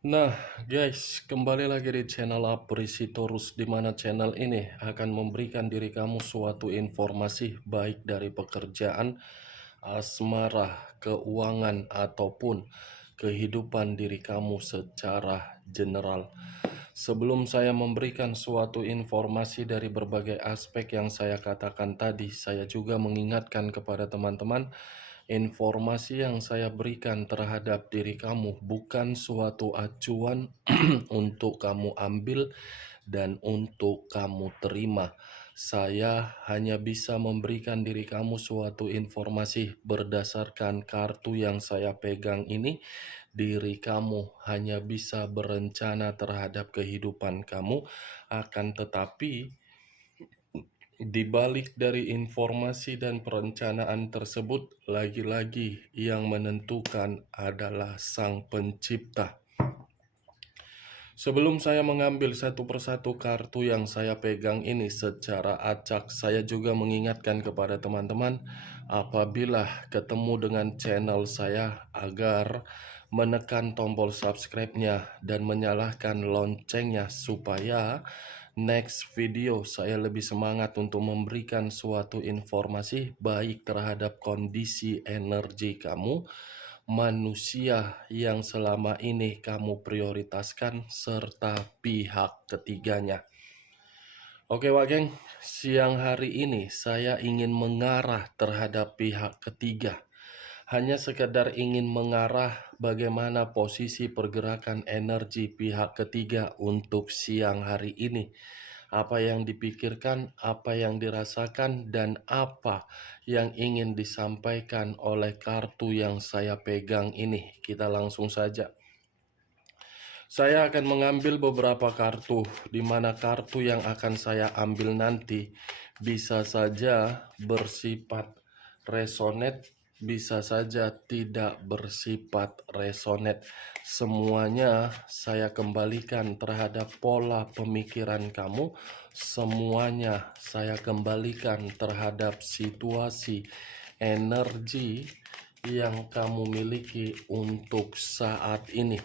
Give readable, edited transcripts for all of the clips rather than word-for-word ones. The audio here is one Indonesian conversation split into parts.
Nah, guys, kembali lagi di channel Aprisi Torus, di mana channel ini akan memberikan diri kamu suatu informasi baik dari pekerjaan, asmara, keuangan, ataupun kehidupan diri kamu secara general. Sebelum saya memberikan suatu informasi dari berbagai aspek yang saya katakan tadi, saya juga mengingatkan kepada teman-teman, informasi yang saya berikan terhadap diri kamu bukan suatu acuan untuk kamu ambil dan untuk kamu terima. Saya hanya bisa memberikan diri kamu suatu informasi berdasarkan kartu yang saya pegang ini. Diri kamu hanya bisa berencana terhadap kehidupan kamu, akan tetapi di balik dari informasi dan perencanaan tersebut, lagi-lagi yang menentukan adalah Sang Pencipta. Sebelum saya mengambil satu persatu kartu yang saya pegang ini secara acak, saya juga mengingatkan kepada teman-teman, apabila ketemu dengan channel saya, agar menekan tombol subscribe-nya dan menyalakan loncengnya supaya next video saya lebih semangat untuk memberikan suatu informasi baik terhadap kondisi energi kamu, manusia yang selama ini kamu prioritaskan, serta pihak ketiganya. Oke Wak Geng, siang hari ini saya ingin mengarah terhadap pihak ketiga. Hanya sekedar ingin mengarah bagaimana posisi pergerakan energi pihak ketiga untuk siang hari ini. Apa yang dipikirkan, apa yang dirasakan, dan apa yang ingin disampaikan oleh kartu yang saya pegang ini. Kita langsung saja. Saya akan mengambil beberapa kartu, di mana kartu yang akan saya ambil nanti bisa saja bersifat resonate, bisa saja tidak bersifat resonate. Semuanya saya kembalikan terhadap pola pemikiran kamu. Semuanya saya kembalikan terhadap situasi energi yang kamu miliki untuk saat ini.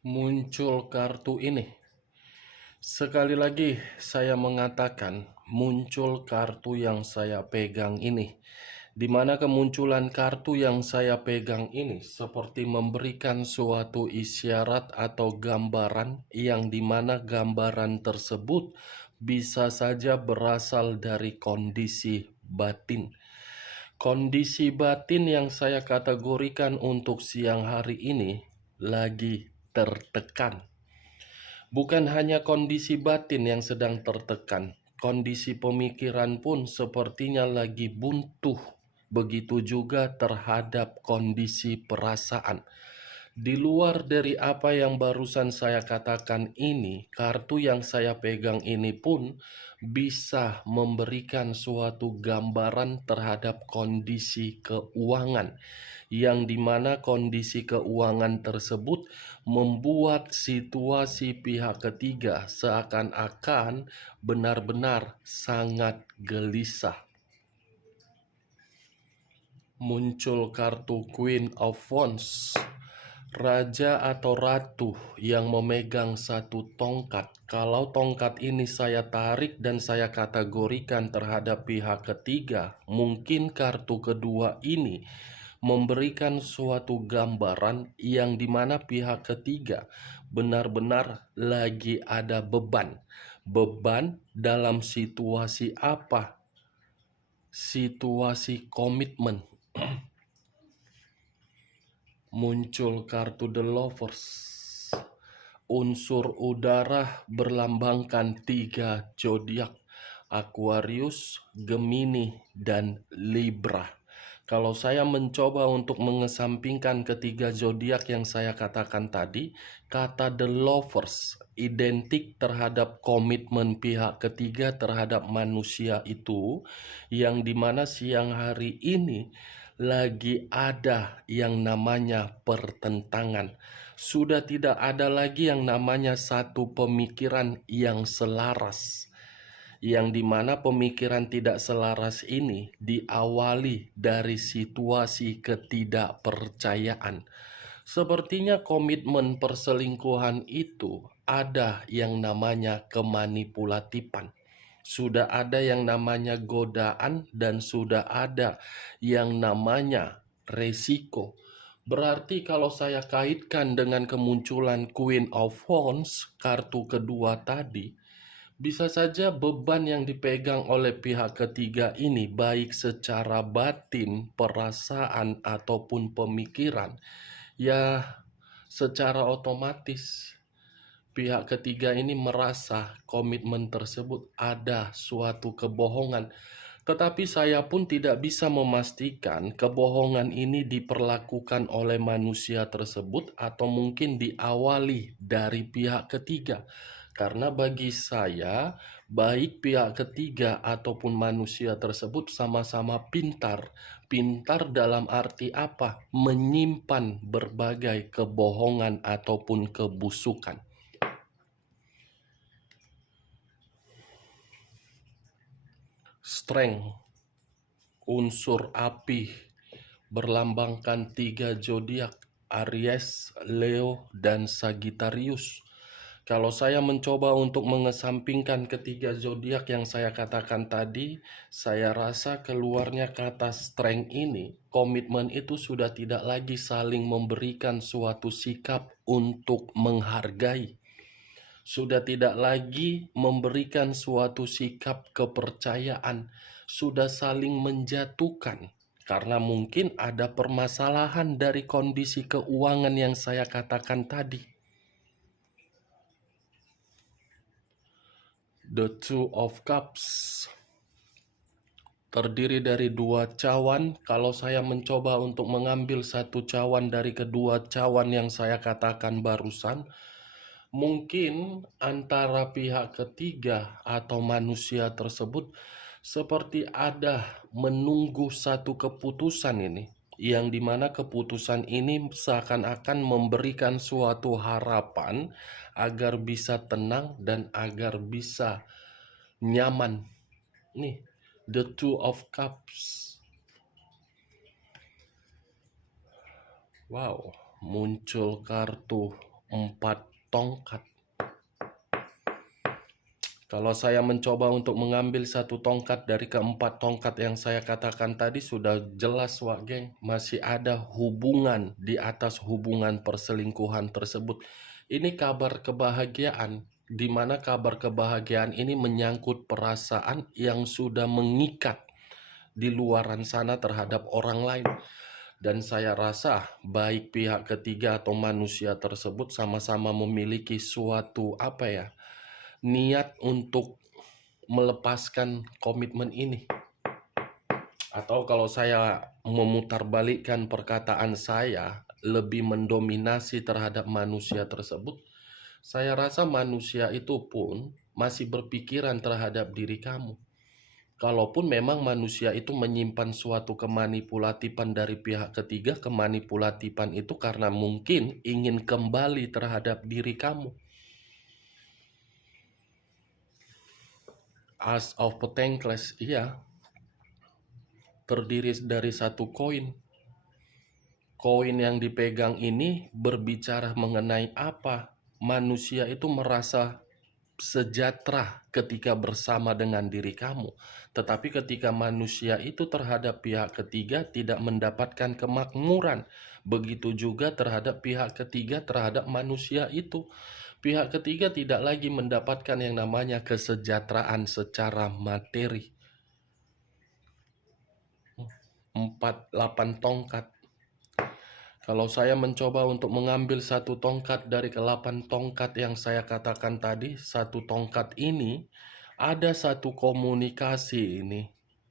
Muncul kartu ini. Sekali lagi saya mengatakan muncul kartu yang saya pegang ini, di mana kemunculan kartu yang saya pegang ini seperti memberikan suatu isyarat atau gambaran, yang dimana gambaran tersebut bisa saja berasal dari kondisi batin. Kondisi batin yang saya kategorikan untuk siang hari ini lagi tertekan. Bukan hanya kondisi batin yang sedang tertekan, kondisi pemikiran pun sepertinya lagi buntu. Begitu juga terhadap kondisi perasaan. Di luar dari apa yang barusan saya katakan ini, kartu yang saya pegang ini pun bisa memberikan suatu gambaran terhadap kondisi keuangan, yang dimana kondisi keuangan tersebut membuat situasi pihak ketiga seakan-akan benar-benar sangat gelisah. Muncul kartu Queen of Wands, raja atau ratu yang memegang satu tongkat. Kalau tongkat ini saya tarik dan saya kategorikan terhadap pihak ketiga, mungkin kartu kedua ini memberikan suatu gambaran yang dimana pihak ketiga benar-benar lagi ada beban. Beban dalam situasi apa? Situasi komitmen. Muncul kartu The Lovers. Unsur udara berlambangkan 3 zodiak: Aquarius, Gemini, dan Libra. Kalau saya mencoba untuk mengesampingkan ketiga zodiak yang saya katakan tadi, kata the lovers identik terhadap komitmen pihak ketiga terhadap manusia itu, yang dimana siang hari ini lagi ada yang namanya pertentangan. Sudah tidak ada lagi yang namanya satu pemikiran yang selaras, yang dimana pemikiran tidak selaras ini diawali dari situasi ketidakpercayaan. Sepertinya komitmen perselingkuhan itu ada yang namanya kemanipulatifan. Sudah ada yang namanya godaan dan sudah ada yang namanya resiko. Berarti kalau saya kaitkan dengan kemunculan Queen of Wands, kartu kedua tadi, bisa saja beban yang dipegang oleh pihak ketiga ini, baik secara batin, perasaan, ataupun pemikiran, ya secara otomatis pihak ketiga ini merasa komitmen tersebut ada suatu kebohongan. Tetapi saya pun tidak bisa memastikan kebohongan ini diperlakukan oleh manusia tersebut atau mungkin diawali dari pihak ketiga. Karena bagi saya, baik pihak ketiga ataupun manusia tersebut sama-sama pintar. Pintar dalam arti apa? Menyimpan berbagai kebohongan ataupun kebusukan. Strength, unsur api, berlambangkan tiga zodiak, Aries, Leo, dan Sagittarius. Kalau saya mencoba untuk mengesampingkan ketiga zodiak yang saya katakan tadi, saya rasa keluarnya kata strength ini, komitmen itu sudah tidak lagi saling memberikan suatu sikap untuk menghargai. Sudah tidak lagi memberikan suatu sikap kepercayaan, sudah saling menjatuhkan. Karena mungkin ada permasalahan dari kondisi keuangan yang saya katakan tadi. The Two of Cups terdiri dari dua cawan. Kalau saya mencoba untuk mengambil satu cawan dari kedua cawan yang saya katakan barusan, mungkin antara pihak ketiga atau manusia tersebut seperti ada menunggu satu keputusan ini, yang dimana keputusan ini seakan-akan memberikan suatu harapan agar bisa tenang dan agar bisa nyaman. Nih, the Two of Cups. Wow, muncul kartu 4 tongkat. Kalau saya mencoba untuk mengambil satu tongkat dari keempat tongkat yang saya katakan tadi, sudah jelas, Wak Geng, masih ada hubungan di atas hubungan perselingkuhan tersebut. Ini kabar kebahagiaan, di mana kabar kebahagiaan ini menyangkut perasaan yang sudah mengikat di luaran sana terhadap orang lain. Dan saya rasa baik pihak ketiga atau manusia tersebut sama-sama memiliki suatu niat untuk melepaskan komitmen ini. Atau kalau saya memutarbalikkan perkataan saya, lebih mendominasi terhadap manusia tersebut, saya rasa manusia itu pun masih berpikiran terhadap diri kamu. Kalaupun memang manusia itu menyimpan suatu kemanipulatifan dari pihak ketiga, kemanipulatifan itu karena mungkin ingin kembali terhadap diri kamu. As of Pentacles, iya, terdiri dari satu koin. Koin yang dipegang ini berbicara mengenai apa? Manusia itu merasa sejahtera ketika bersama dengan diri kamu. Tetapi ketika manusia itu terhadap pihak ketiga tidak mendapatkan kemakmuran. Begitu juga terhadap pihak ketiga terhadap manusia itu. Pihak ketiga tidak lagi mendapatkan yang namanya kesejahteraan secara materi. 8 tongkat. Kalau saya mencoba untuk mengambil satu tongkat dari ke-8 tongkat yang saya katakan tadi, satu tongkat ini ada satu komunikasi ini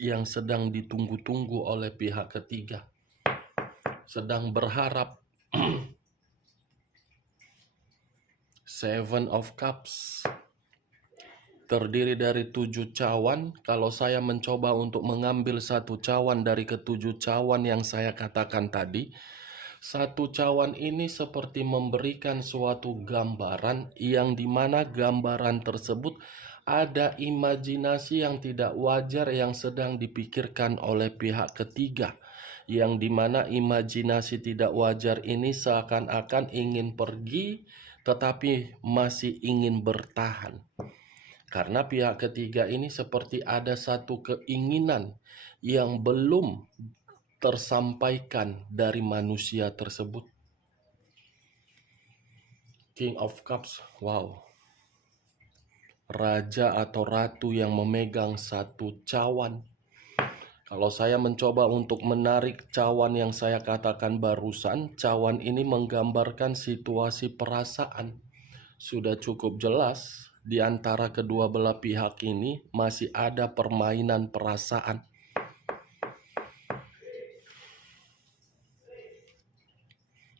yang sedang ditunggu-tunggu oleh pihak ketiga, sedang berharap. Seven of Cups terdiri dari 7 cawan. Kalau saya mencoba untuk mengambil satu cawan dari ketujuh cawan yang saya katakan tadi, satu cawan ini seperti memberikan suatu gambaran yang dimana gambaran tersebut ada imajinasi yang tidak wajar yang sedang dipikirkan oleh pihak ketiga, yang dimana imajinasi tidak wajar ini seakan-akan ingin pergi tetapi masih ingin bertahan. Karena pihak ketiga ini seperti ada satu keinginan yang belum tersampaikan dari manusia tersebut. King of Cups, wow. Raja atau ratu yang memegang satu cawan. Kalau saya mencoba untuk menarik cawan yang saya katakan barusan, cawan ini menggambarkan situasi perasaan. Sudah cukup jelas di antara kedua belah pihak ini masih ada permainan perasaan.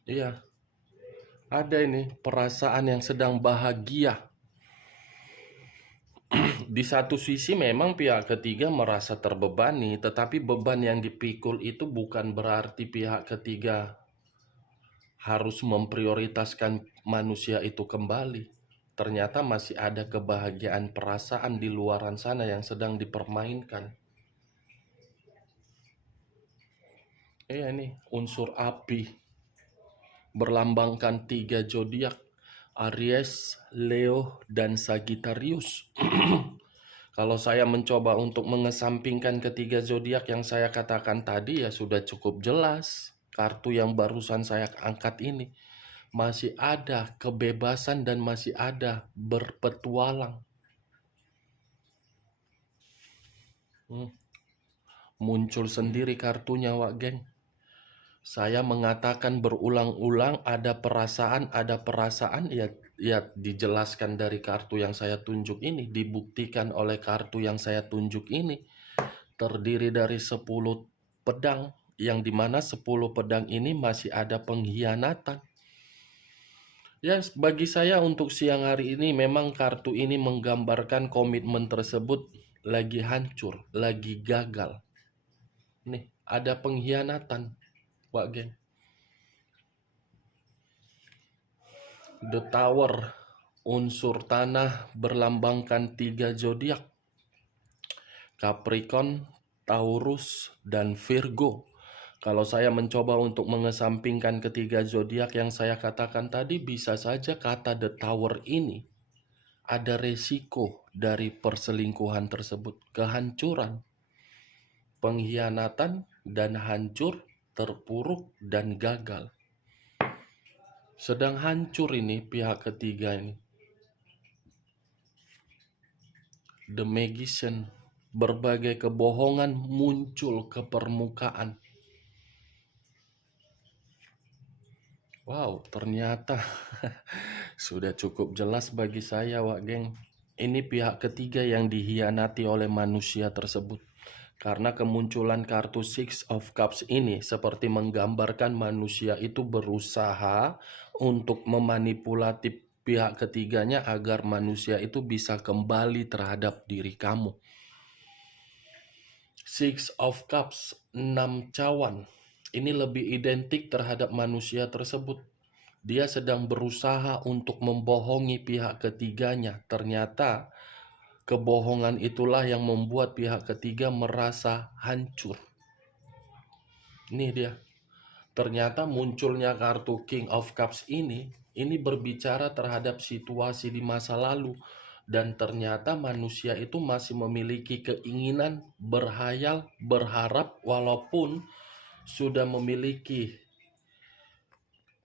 Iya, ada ini perasaan yang sedang bahagia. Di satu sisi memang pihak ketiga merasa terbebani, tetapi beban yang dipikul itu bukan berarti pihak ketiga harus memprioritaskan manusia itu kembali. Ternyata masih ada kebahagiaan perasaan di luaran sana yang sedang dipermainkan. Ini unsur api berlambangkan 3 zodiak, Aries, Leo, dan Sagittarius. Kalau saya mencoba untuk mengesampingkan ketiga zodiak yang saya katakan tadi, ya sudah cukup jelas. Kartu yang barusan saya angkat ini masih ada kebebasan dan masih ada berpetualang. Muncul sendiri kartunya, Wak Geng. Saya mengatakan berulang-ulang ada perasaan, ya dijelaskan dari kartu yang saya tunjuk ini, dibuktikan oleh kartu yang saya tunjuk ini. Terdiri dari 10 pedang, yang dimana 10 pedang ini masih ada pengkhianatan. Ya, bagi saya untuk siang hari ini memang kartu ini menggambarkan komitmen tersebut lagi hancur, lagi gagal. Nih, ada pengkhianatan, Pak Geng. The Tower, unsur tanah berlambangkan 3 zodiak, Capricorn, Taurus, dan Virgo. Kalau saya mencoba untuk mengesampingkan ketiga zodiak yang saya katakan tadi, bisa saja kata The Tower ini ada resiko dari perselingkuhan tersebut, kehancuran, pengkhianatan, dan hancur, terpuruk, dan gagal. Sedang hancur ini pihak ketiga ini. The Magician, berbagai kebohongan muncul ke permukaan. Wow, ternyata sudah cukup jelas bagi saya, Wak Geng. Ini pihak ketiga yang dihianati oleh manusia tersebut. Karena kemunculan kartu Six of Cups ini seperti menggambarkan manusia itu berusaha untuk memanipulasi pihak ketiganya agar manusia itu bisa kembali terhadap diri kamu. Six of Cups, 6 cawan. Ini lebih identik terhadap manusia tersebut. Dia sedang berusaha untuk membohongi pihak ketiganya. Ternyata kebohongan itulah yang membuat pihak ketiga merasa hancur. Ini dia. Ternyata munculnya kartu King of Cups ini berbicara terhadap situasi di masa lalu. Dan ternyata manusia itu masih memiliki keinginan berhayal, berharap walaupun sudah memiliki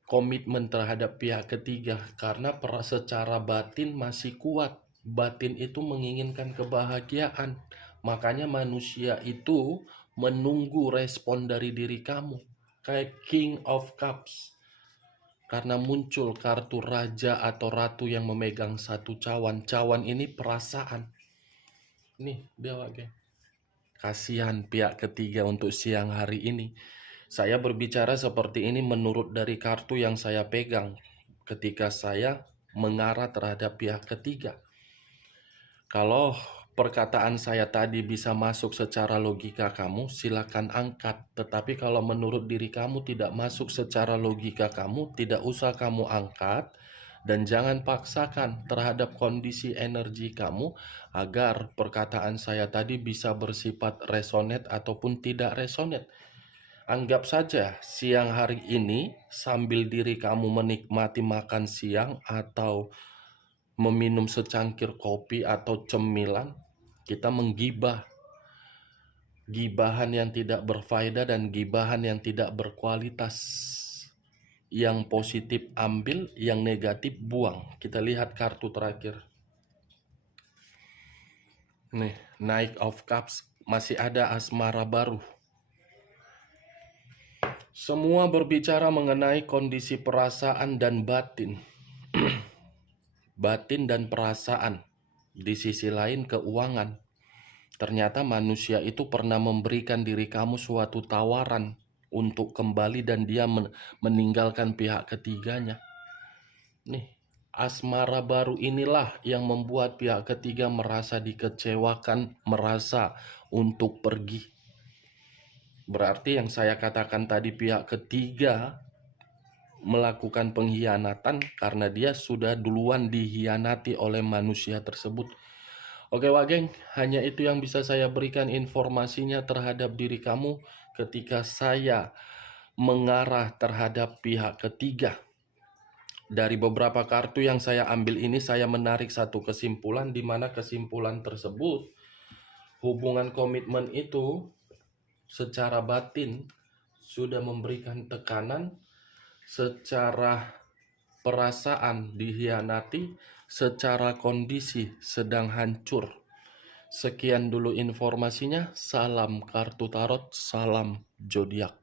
komitmen terhadap pihak ketiga. Karena secara batin masih kuat. Batin itu menginginkan kebahagiaan. Makanya manusia itu menunggu respon dari diri kamu. Kayak King of Cups. Karena muncul kartu raja atau ratu yang memegang satu cawan. Cawan ini perasaan. Nih, dia lagi. kasihan pihak ketiga untuk siang hari ini. Saya berbicara seperti ini menurut dari kartu yang saya pegang ketika saya mengarah terhadap pihak ketiga. Kalau perkataan saya tadi bisa masuk secara logika kamu, silakan angkat. Tetapi kalau menurut diri kamu tidak masuk secara logika kamu, tidak usah kamu angkat. Dan jangan paksakan terhadap kondisi energi kamu agar perkataan saya tadi bisa bersifat resonate ataupun tidak resonate. Anggap saja siang hari ini sambil diri kamu menikmati makan siang atau meminum secangkir kopi atau cemilan, kita menggibah. Gibahan yang tidak berfaedah dan gibahan yang tidak berkualitas. Yang positif ambil, yang negatif buang. Kita lihat kartu terakhir. Nih, Knight of Cups, masih ada asmara baru. Semua berbicara mengenai kondisi perasaan dan batin. Batin dan perasaan. Di sisi lain keuangan. Ternyata manusia itu pernah memberikan diri kamu suatu tawaran untuk kembali dan dia meninggalkan pihak ketiganya. Nih, asmara baru inilah yang membuat pihak ketiga merasa dikecewakan, merasa untuk pergi. Berarti yang saya katakan tadi pihak ketiga melakukan pengkhianatan karena dia sudah duluan dihianati oleh manusia tersebut. Oke Wak Geng, hanya itu yang bisa saya berikan informasinya terhadap diri kamu ketika saya mengarah terhadap pihak ketiga. Dari beberapa kartu yang saya ambil ini, saya menarik satu kesimpulan di mana kesimpulan tersebut, hubungan komitmen itu secara batin sudah memberikan tekanan, secara perasaan dihianati, secara kondisi sedang hancur. Sekian dulu informasinya. Salam kartu tarot, salam zodiak.